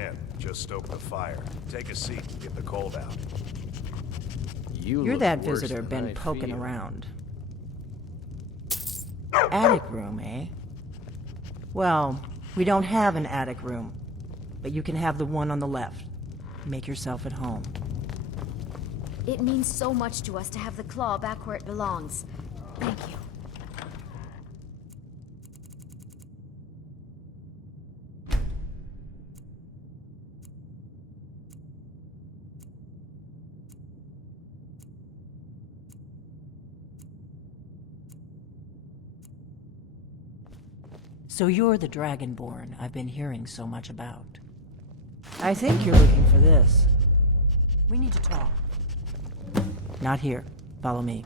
in. Just stoke the fire. Take a seat and get the cold out. You're that visitor been poking around. Attic room, eh? Well, we don't have an attic room, but you can have the one on the left. Make yourself at home. It means so much to us to have the claw back where it belongs. Thank you. So you're the Dragonborn I've been hearing so much about. I think you're looking for this. We need to talk. Not here. Follow me.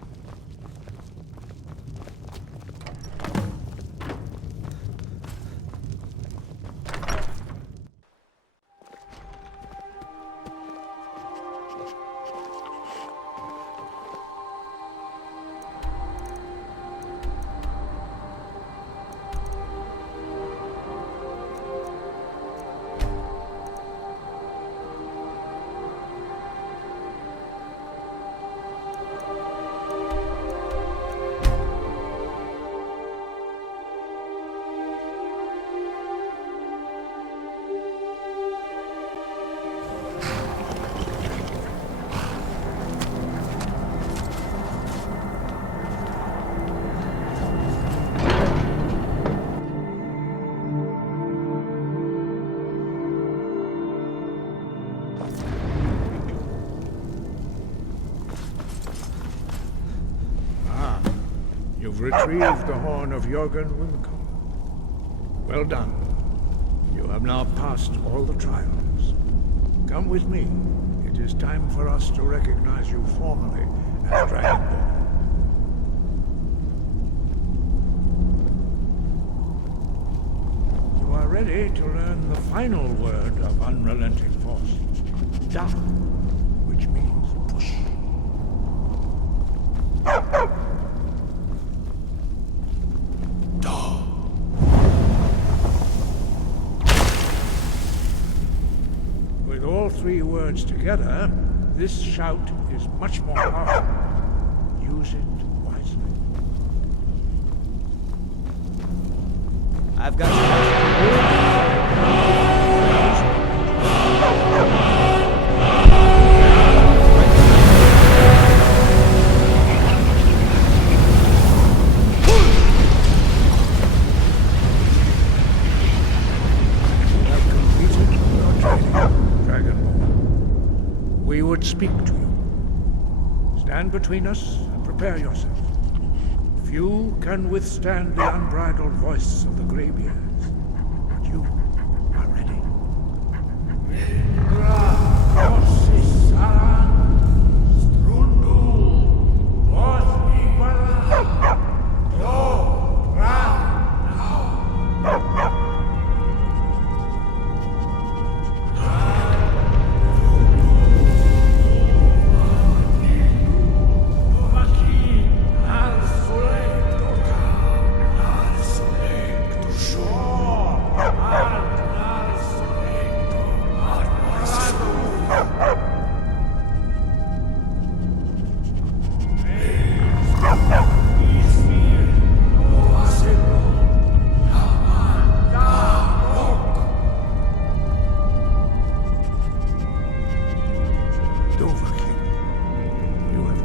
You've retrieved the horn of Jörgen Wimco. Well done. You have now passed all the trials. Come with me. It is time for us to recognize you formally as Dragonborn. You are ready to learn the final word of unrelenting force. Da, which means push. With all three words together, this shout is much more powerful. Use it wisely. I've got We would speak to you. Stand between us and prepare yourself. Few can withstand the unbridled voice of the Greybeards, but you are ready.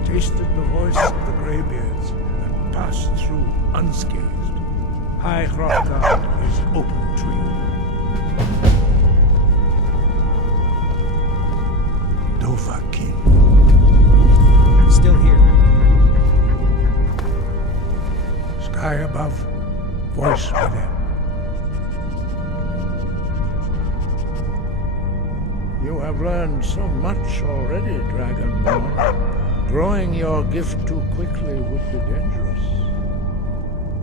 Tasted the voice of the Greybeards and passed through unscathed. High Hrothgar is open to you. Dovahkiin. Still here. Sky above, voice within. You have learned so much already, Dragonborn. Growing your gift too quickly would be dangerous.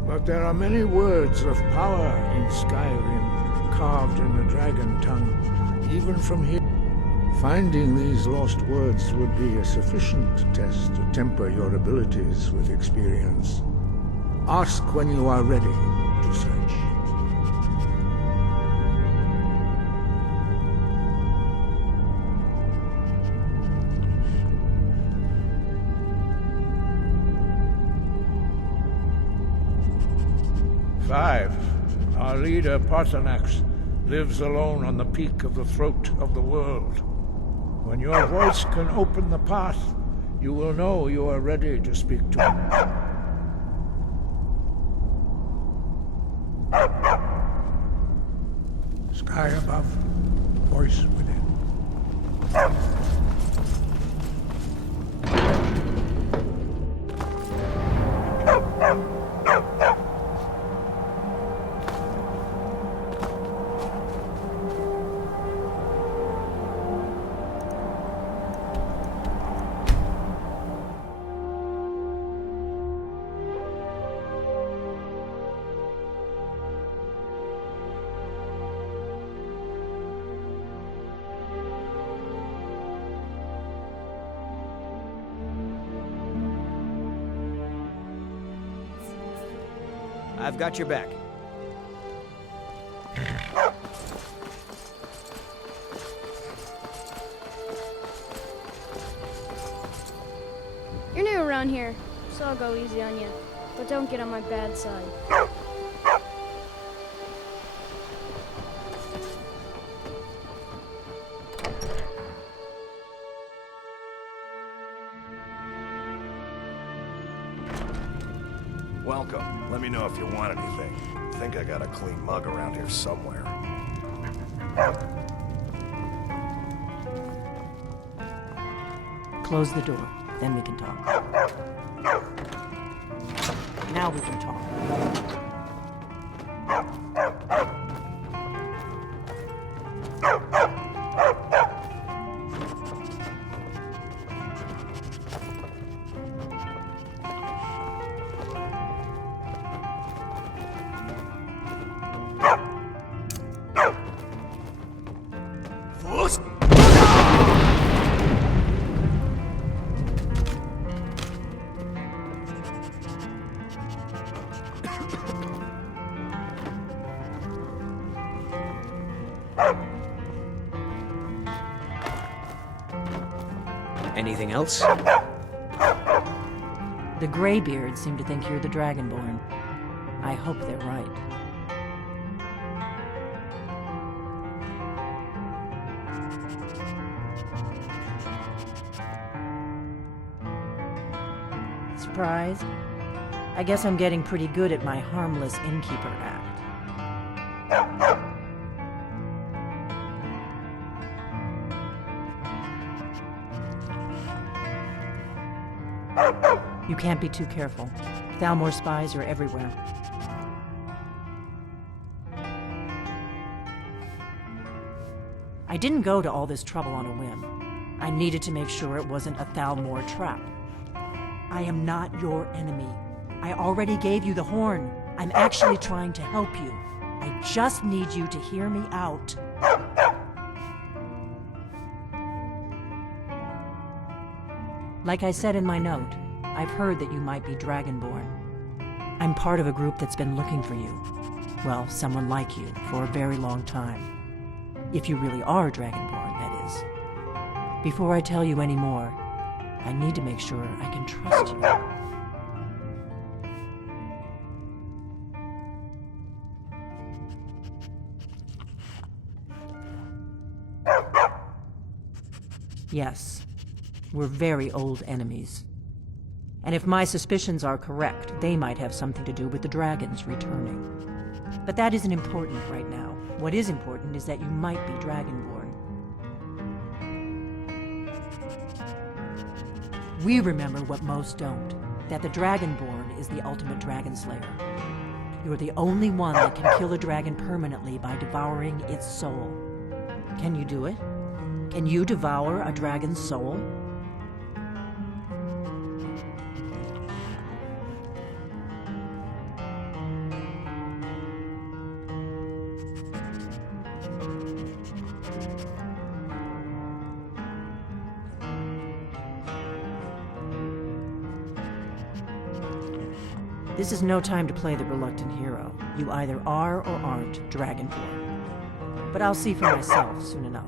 But there are many words of power in Skyrim, carved in the dragon tongue, even from here. Finding these lost words would be a sufficient test to temper your abilities with experience. Ask when you are ready to search. 5. Our leader, Parthenax, lives alone on the peak of the throat of the world. When your voice can open the path, you will know you are ready to speak to him. Sky above, voice within. I've got your back. You're new around here, so I'll go easy on you. But don't get on my bad side. Welcome. Let me know if you want anything. I think I got a clean mug around here somewhere. Close the door, then we can talk. Now we can talk. Anything else? The Greybeards seem to think you're the Dragonborn. I hope they're right. Surprised? I guess I'm getting pretty good at my harmless innkeeper act. You can't be too careful. Thalmor spies are everywhere. I didn't go to all this trouble on a whim. I needed to make sure it wasn't a Thalmor trap. I am not your enemy. I already gave you the horn. I'm actually trying to help you. I just need you to hear me out. Like I said in my note, I've heard that you might be Dragonborn. I'm part of a group that's been looking for you. Well, someone like you, for a very long time. If you really are Dragonborn, that is. Before I tell you any more, I need to make sure I can trust you. Yes, we're very old enemies. And if my suspicions are correct, they might have something to do with the dragons returning. But that isn't important right now. What is important is that you might be Dragonborn. We remember what most don't, that the Dragonborn is the ultimate dragon slayer. You're the only one that can kill a dragon permanently by devouring its soul. Can you do it? Can you devour a dragon's soul? This is no time to play the reluctant hero. You either are or aren't Dragonborn. But I'll see for myself soon enough.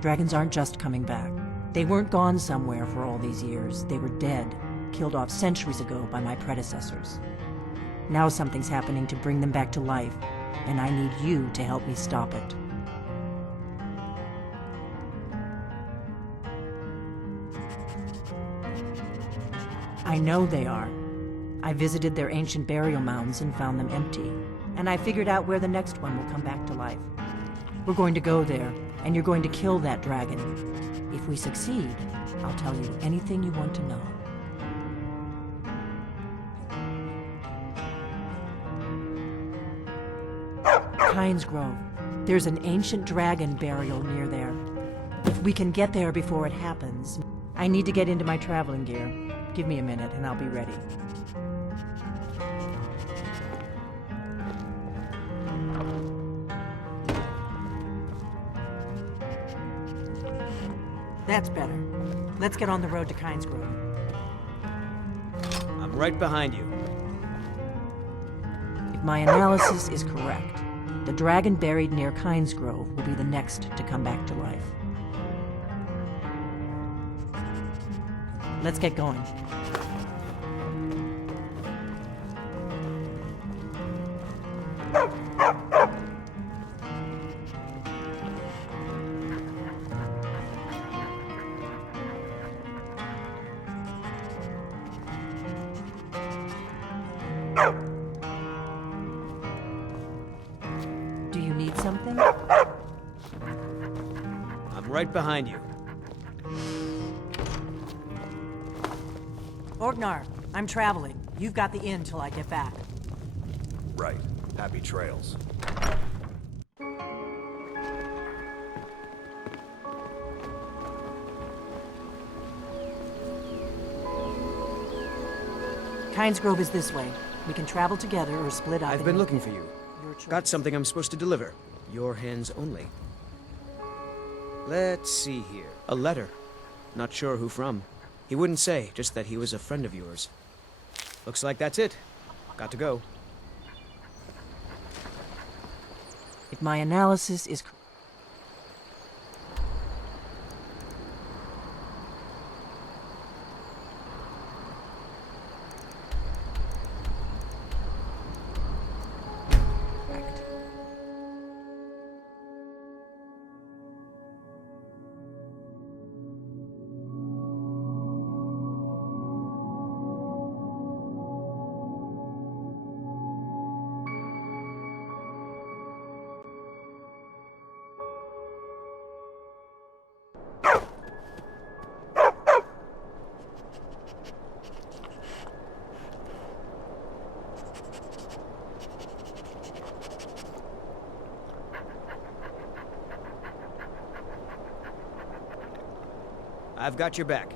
Dragons aren't just coming back. They weren't gone somewhere for all these years. They were dead, killed off centuries ago by my predecessors. Now something's happening to bring them back to life, and I need you to help me stop it. I know they are. I visited their ancient burial mounds and found them empty, and I figured out where the next one will come back to life. We're going to go there, and you're going to kill that dragon. If we succeed, I'll tell you anything you want to know. Pines Grove. There's an ancient dragon burial near there. If we can get there before it happens, I need to get into my traveling gear. Give me a minute and I'll be ready. That's better. Let's get on the road to Kynes Grove. I'm right behind you. If my analysis is correct, the dragon buried near Kynes Grove will be the next to come back to life. Let's get going. Do you need something? I'm right behind you. Orgnar, I'm traveling. You've got the inn till I get back. Right. Happy trails. Kynes Grove is this way. We can travel together or split up. I've been looking for you. Your choice. Got something I'm supposed to deliver. Your hands only. Let's see here. A letter. Not sure who from. He wouldn't say, just that he was a friend of yours. Looks like that's it. Got to go. If my analysis is correct. I've got your back.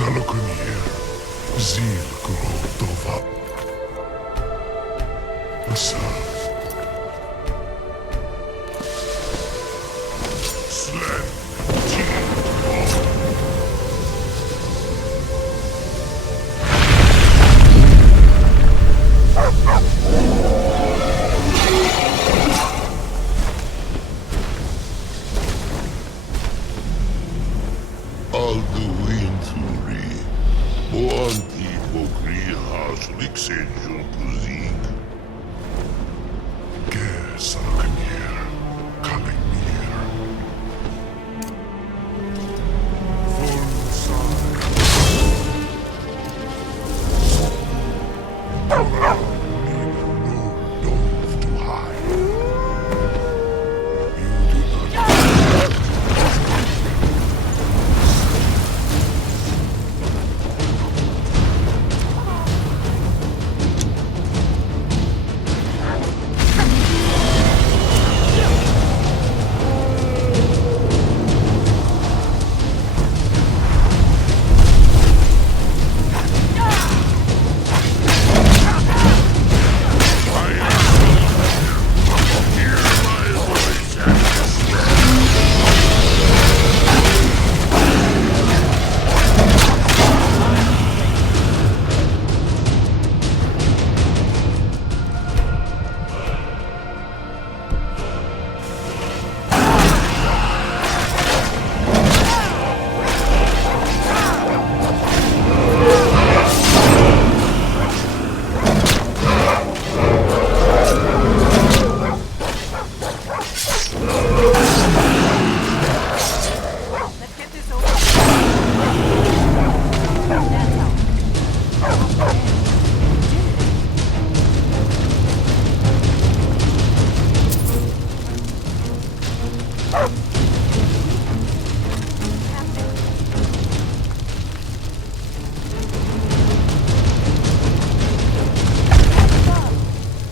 Salokunier, Zil Grotova. Asa. Slen, Alduinturi, Boanti Bogrias Lixenjun Kuzig. Ger Salokunier, Kalimir.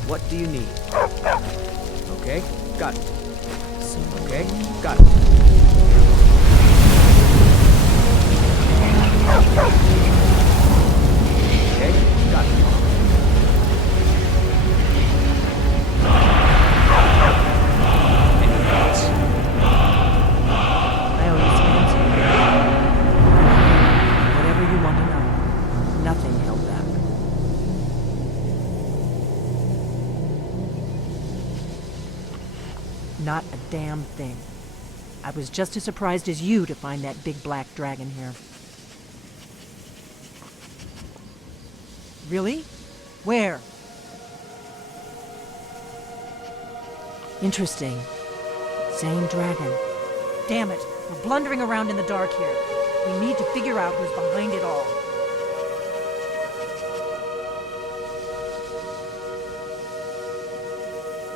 What do you need? Okay, got it. Okay, got it. Okay, got it. Anything else? I always answer. Whatever you want to know. Nothing held back. Not a damn thing. I was just as surprised as you to find that big black dragon here. Really? Where? Interesting. Same dragon. Damn it, we're blundering around in the dark here. We need to figure out who's behind it all.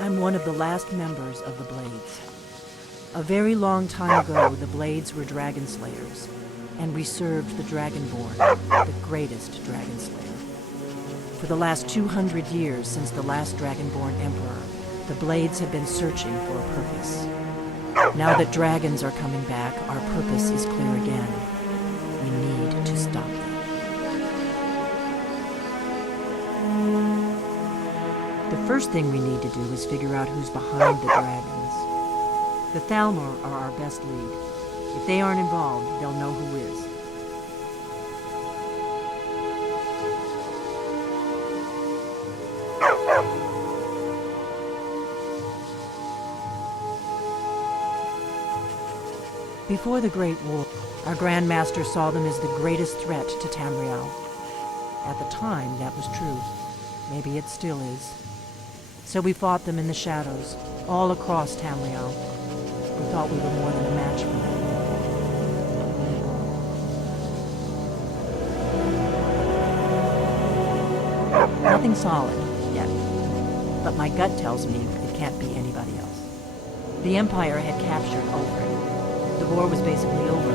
I'm one of the last members of the Blades. A very long time ago, the Blades were dragon slayers, and we served the Dragonborn, the greatest dragon slayer. For the last 200 years since the last Dragonborn Emperor, the Blades have been searching for a purpose. Now that dragons are coming back, our purpose is clear again. We need to stop them. The first thing we need to do is figure out who's behind the dragons. The Thalmor are our best lead. If they aren't involved, they'll know who is. Before the Great War, our Grand Master saw them as the greatest threat to Tamriel. At the time, that was true. Maybe it still is. So we fought them in the shadows, all across Tamriel. We thought we were more than a match for them. Nothing solid, yet. But my gut tells me it can't be anybody else. The Empire had captured Ulfric. The war was basically over.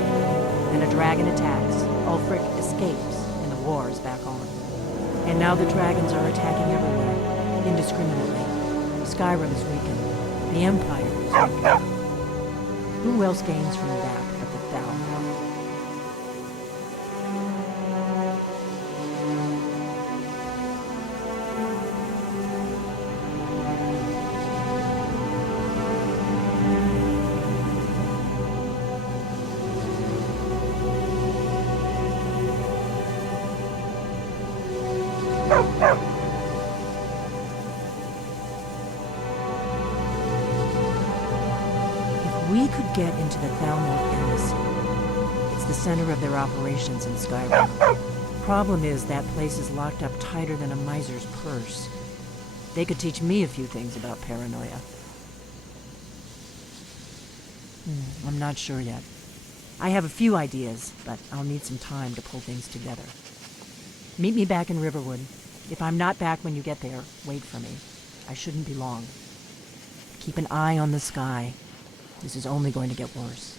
Then a dragon attacks, Ulfric escapes, and the war is back on. And now the dragons are attacking everywhere, indiscriminately. Skyrim is weakened. The Empire is weakened. Who else gains from that but the Thalmor? We could get into the Thalmor Embassy. It's the center of their operations in Skyrim. Problem is, that place is locked up tighter than a miser's purse. They could teach me a few things about paranoia. I'm not sure yet. I have a few ideas, but I'll need some time to pull things together. Meet me back in Riverwood. If I'm not back when you get there, wait for me. I shouldn't be long. Keep an eye on the sky. This is only going to get worse.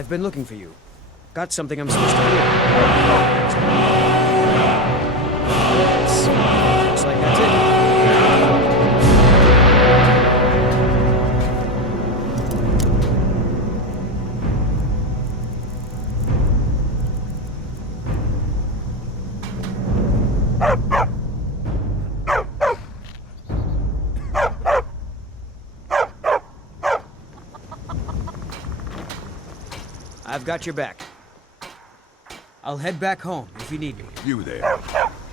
I've been looking for you. Got something I'm supposed to do. Looks like that's it. I've got your back. I'll head back home if you need me. You there.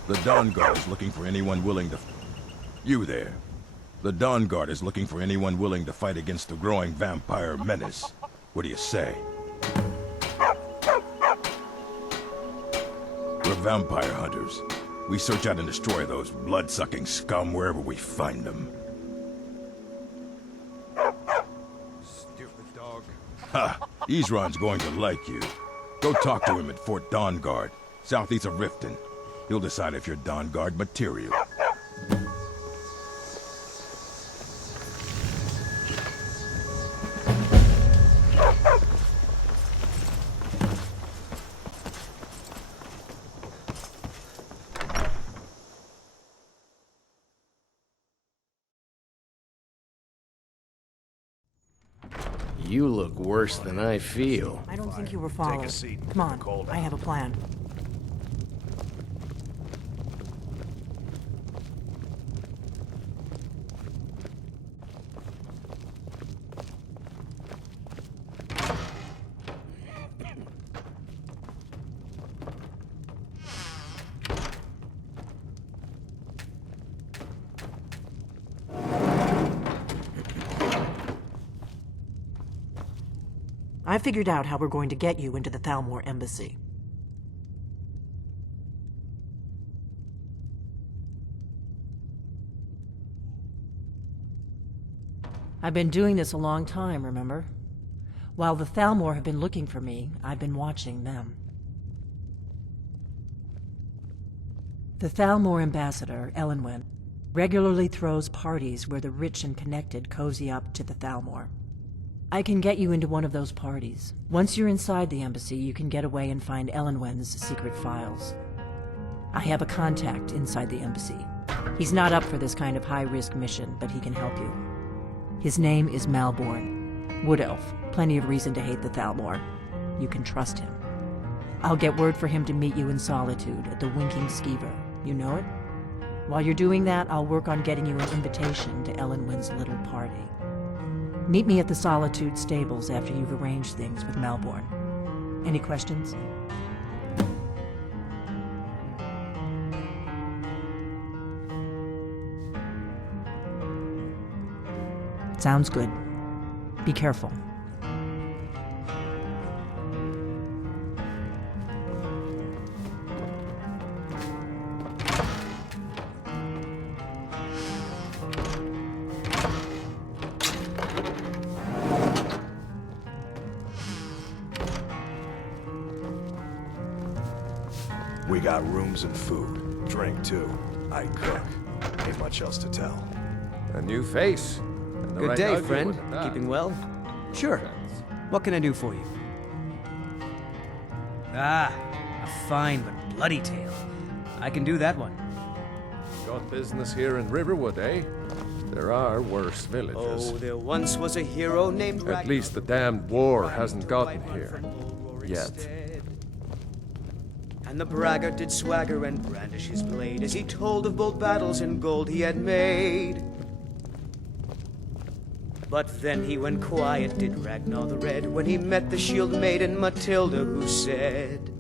The Dawn Guard is looking for anyone willing to... You there. The Dawn Guard is looking for anyone willing to fight against the growing vampire menace. What do you say? We're vampire hunters. We search out and destroy those blood-sucking scum wherever we find them. Stupid dog. Ha! Ezron's going to like you. Go talk to him at Fort Dawn Guard, southeast of Riften. He'll decide if you're Dawn Guard material. You look worse than I feel. I don't think you were followed. Take a seat. Come on, Cold I have a plan. I figured out how we're going to get you into the Thalmor embassy. I've been doing this a long time, remember? While the Thalmor have been looking for me, I've been watching them. The Thalmor ambassador, Elenwen, regularly throws parties where the rich and connected cozy up to the Thalmor. I can get you into one of those parties. Once you're inside the embassy, you can get away and find Elenwen's secret files. I have a contact inside the embassy. He's not up for this kind of high-risk mission, but he can help you. His name is Malborn. Wood Elf. Plenty of reason to hate the Thalmor. You can trust him. I'll get word for him to meet you in Solitude at the Winking Skeever. You know it? While you're doing that, I'll work on getting you an invitation to Elenwen's little party. Meet me at the Solitude stables after you've arranged things with Malborn. Any questions? Sounds good. Be careful. We got rooms and food. Drink, too. I cook. Ain't much else to tell. A new face. And the Good right day, ugly friend. one at that. Keeping well? Sure. What can I do for you? Ah, a fine but bloody tale. I can do that one. Got business here in Riverwood, eh? There are worse villages. Oh, there once was a hero named At Ragnar. least the damned war hasn't gotten here. Yet. And the braggart did swagger and brandish his blade as he told of bold battles and gold he had made. But then he went quiet, did Ragnar the Red, when he met the shield maiden Matilda, who said,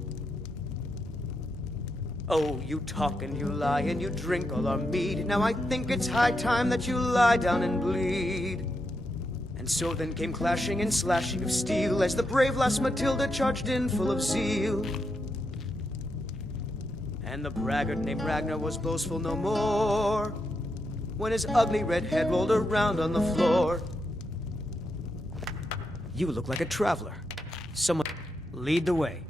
"Oh, you talk and you lie and you drink all our mead. Now I think it's high time that you lie down and bleed." And so then came clashing and slashing of steel as the brave lass Matilda charged in full of zeal. And the braggart named Ragnar was boastful no more when his ugly red head rolled around on the floor. You look like a traveler. Someone lead the way.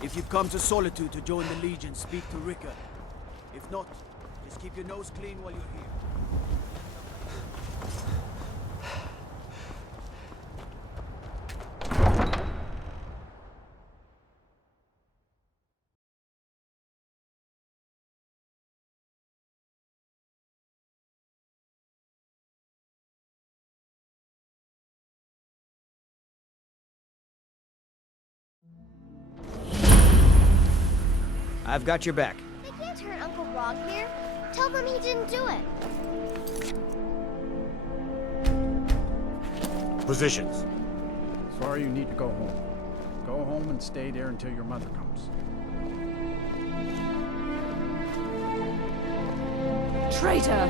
If you've come to Solitude to join the Legion, speak to Ricker. If not, just keep your nose clean while you're here. I've got your back. They can't hurt Uncle Rog here. Tell them he didn't do it. Positions. Sorry you need to go home. Go home and stay there until your mother comes. Traitor!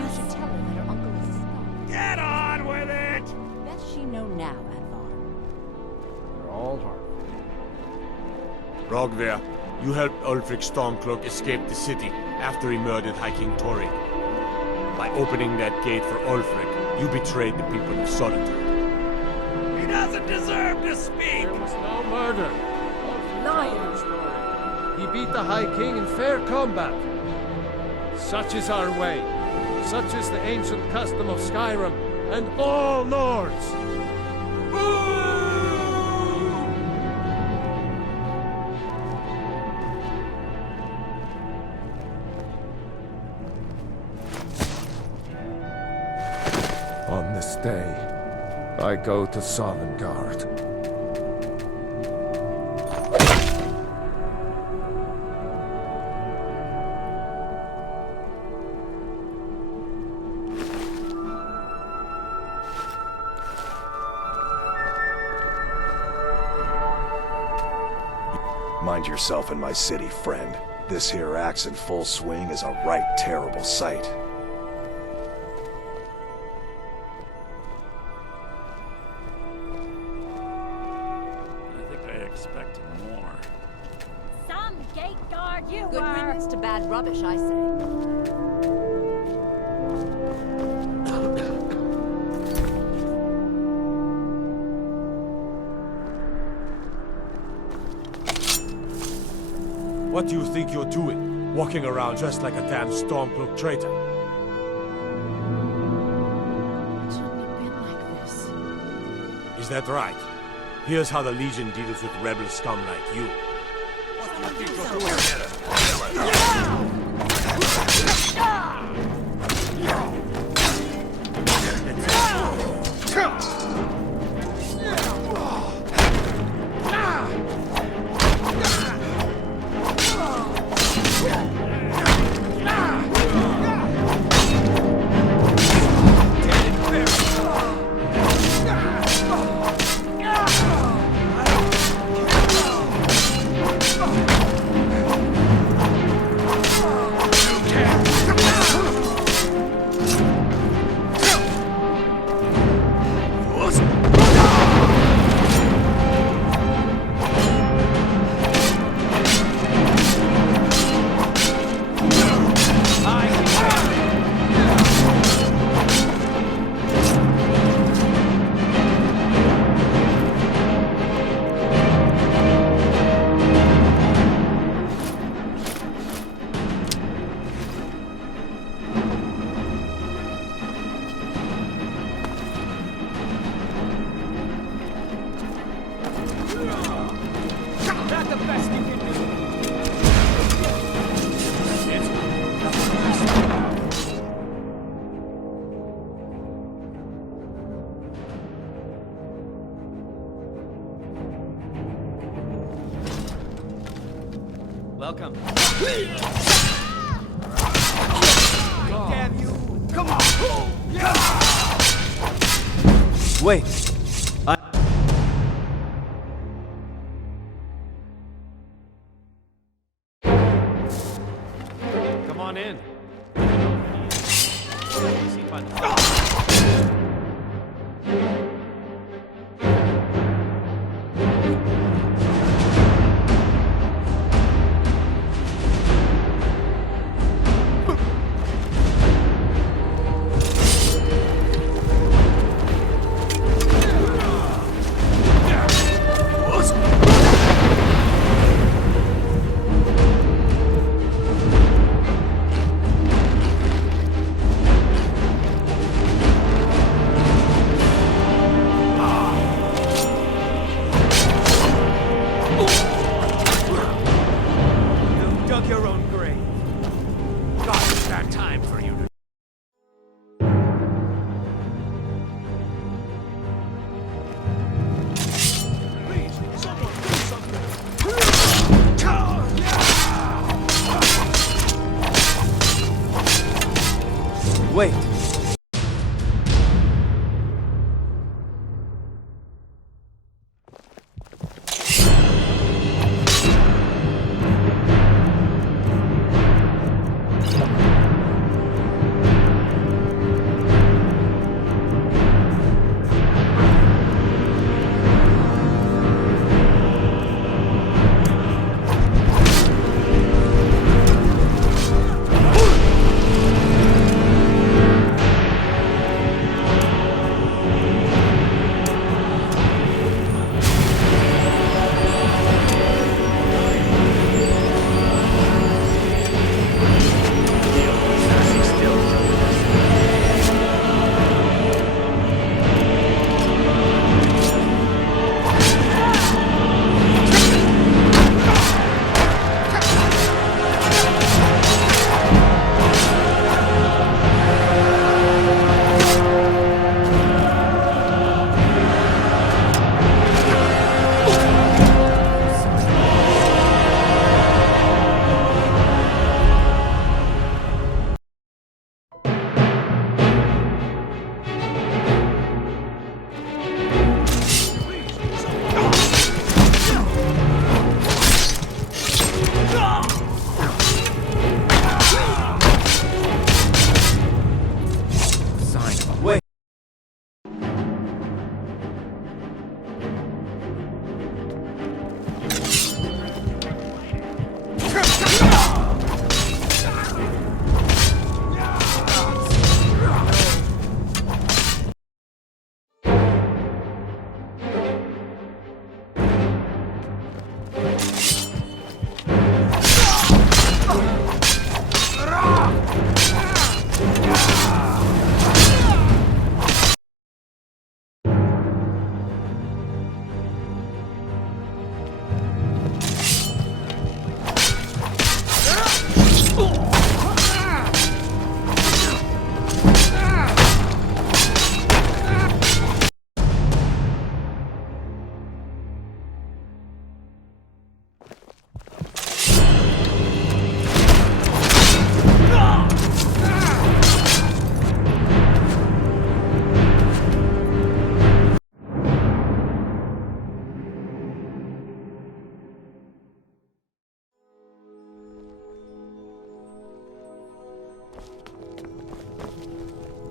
You should tell her that her uncle is a spy. Get on with it! Best she know now, Advar. They're all hard. Rogver, you helped Ulfric Stormcloak escape the city after he murdered High King Torrik. By opening that gate for Ulfric, you betrayed the people of Solitude. He doesn't deserve to speak! There was no murder. Liar! He beat the High King in fair combat. Such is our way. Such is the ancient custom of Skyrim and all Nords. On this day, I go to Sovngarde. Mind yourself in my city, friend. This here axe in full swing is a right terrible sight. I think I expected more. Some gate guard you Good were! riddance to bad rubbish, I say. What do you think you're doing? Walking around dressed like a damn Stormcloak traitor? It shouldn't have been like this. Is that right? Here's how the Legion deals with rebel scum like you. What do you think you're doing Welcome. Damn you! Come on! Wait. Come on in. Wait.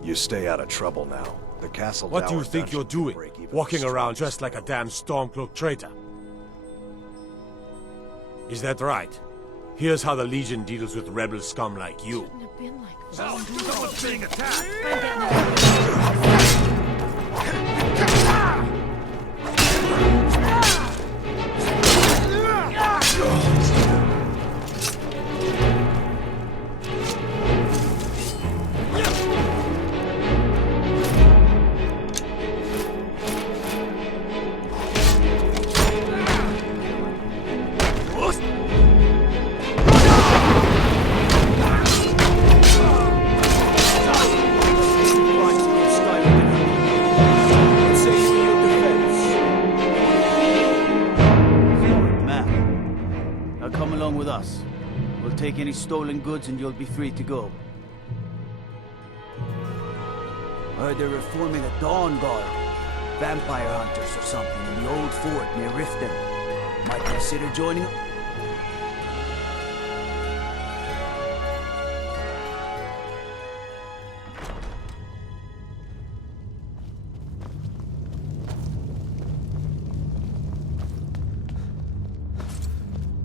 You stay out of trouble now. The castle. What do you tower think you're dungeon can doing? break even Walking the around strongest dressed like a foe. damn Stormcloak traitor. Is that right? Here's how the Legion deals with rebel scum like you. Someone's being attacked! Skyrim take any stolen goods and you'll be free to go. Heard they're reforming a Dawn Guard. Vampire hunters or something in the old fort near Riften. Might consider joining.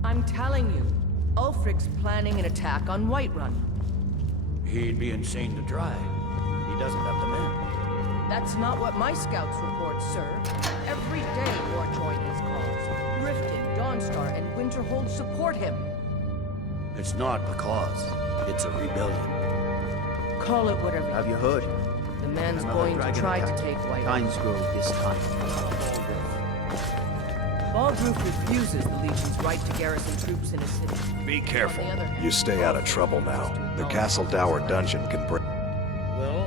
I'm telling you, Ulfric's planning an attack on Whiterun. He'd be insane to try. He doesn't have the men. That's not what my scouts report, sir. Every day more join his cause. Riften, Dawnstar, and Winterhold support him. It's not a cause. It's a rebellion. Call it whatever you Have you heard? The man's Another going to dragon try attack. to take Whiterun. Kynes Grove this time. Balgruuf refuses the Legion's right to garrison troops in a city. Be careful. On the other hand, You stay out of trouble now. The Castle Dower dungeon can break.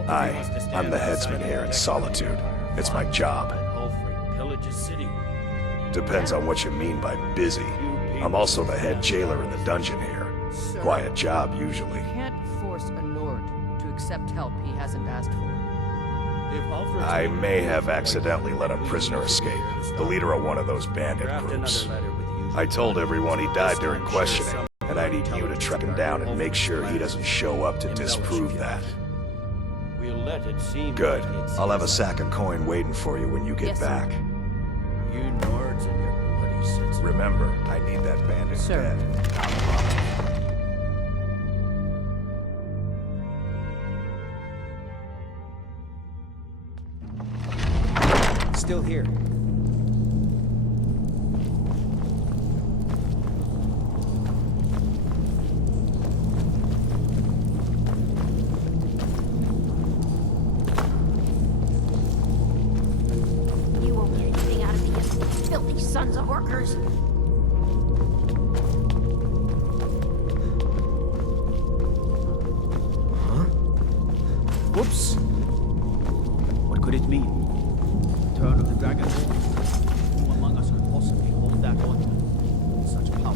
I'm the headsman here in Solitude. It's my job. Ulfric pillages city. Depends on what you mean by busy. I'm also the head jailer in the dungeon here. Quiet job, usually. You can't force a Nord to accept help he hasn't asked for. I may have accidentally let a prisoner escape, the leader of one of those bandit groups. I told everyone he died during questioning, and I need you to track him down and make sure he doesn't show up to disprove that. We'll let it seem Good. like it's I'll have a sack of coin waiting for you when you get Yes, sir. back. you Nords and your bloody sits. Remember, I need that bandit Sir. dead. Still here. You won't get anything out of me, you filthy sons of workers. Whoops! What could it mean? Turn of the Dragon Lord? Who among us could possibly hold that on? Such power.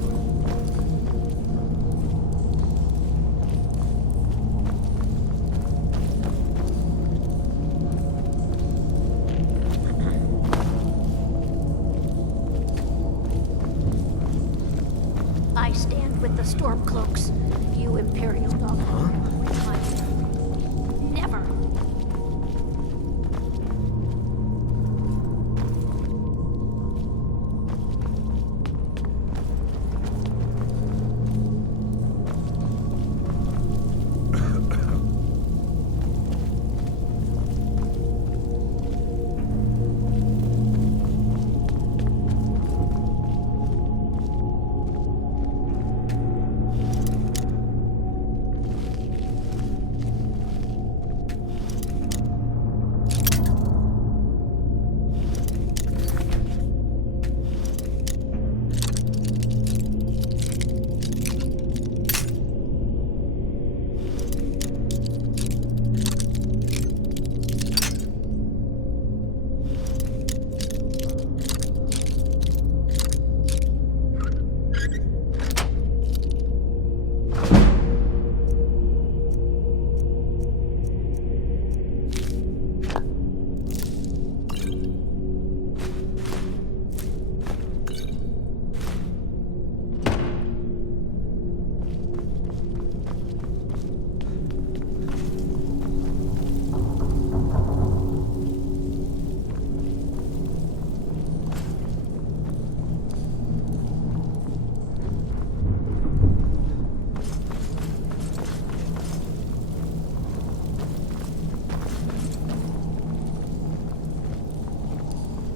I stand with the Stormcloaks. You Imperial dog. Never.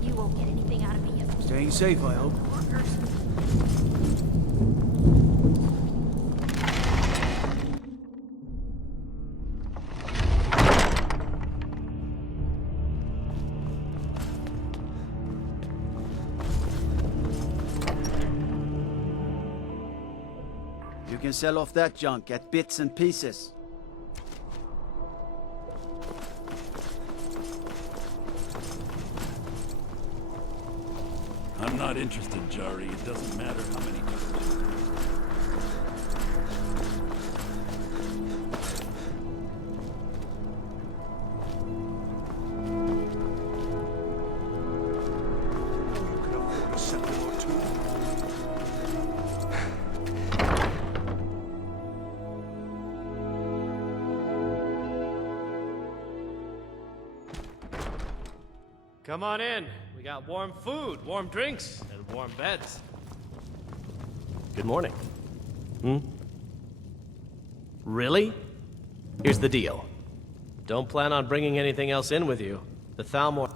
You won't get anything out of me, you Staying safe, I hope. workers. You can sell off that junk at bits and pieces. I'm not interested, Jari. It doesn't matter how many times. Come on in. We got warm food, warm drinks, and warm beds. Good morning. Really? Here's the deal. Don't plan on bringing anything else in with you. The Thalmor